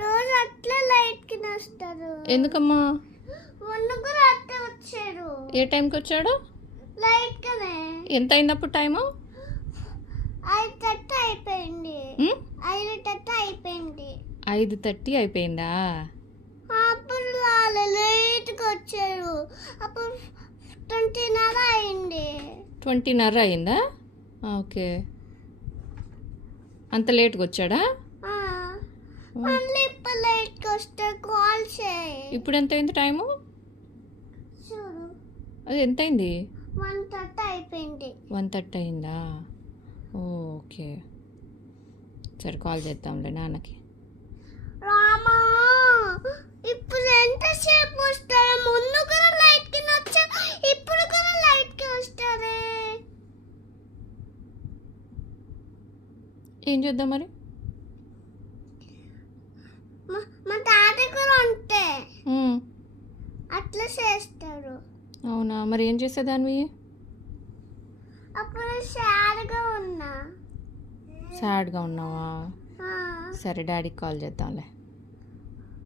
రోజు అట్లా లైట్కి వస్తారు. ఎందుకమ్మా? మొన్న కూడా అట్లా వచ్చారు. ఏ టైంకి వచ్చాడు? లైట్గానే. ఎంత అయింది అప్పుడు టైము? 5:30 అయిపోయింది. 5:30 అయిపోయింది. 5:30 అయిపోయిందా? అప్పుడు లేట్గా వచ్చారు. అప్పుడు 20:30 అయింది. 20:30 అయిందా? ఓకే, అంత లేట్గా వచ్చాడా? మళ్ళీ ఇప్పుడు లేట్గా వస్తే కాల్ చేయి. ఇప్పుడు ఎంత అయింది టైము? చూడు, అది ఎంత అయింది? 1:30 అయిపోయింది. 1:30 అయిందా? ఓకే, సరే కాల్ చేద్దాంలే నాన్నకి. రామా, ఇప్పుడు ఎంతసేపు వస్తారా? ముందు కూడా లైట్కి వచ్చా, ఇప్పుడు కూడా లైట్కి వస్తారే. ఏం చేద్దాం మరి? మా తాత కూడా ఉంటే అట్లా చేస్తారు. అవునా, మరి ఏం చేసేదానివి? అప్పుడు సాడ్గా ఉన్నా. సాడ్గా ఉన్నావా? సరే డాడీకి కాల్ చేద్దాంలే.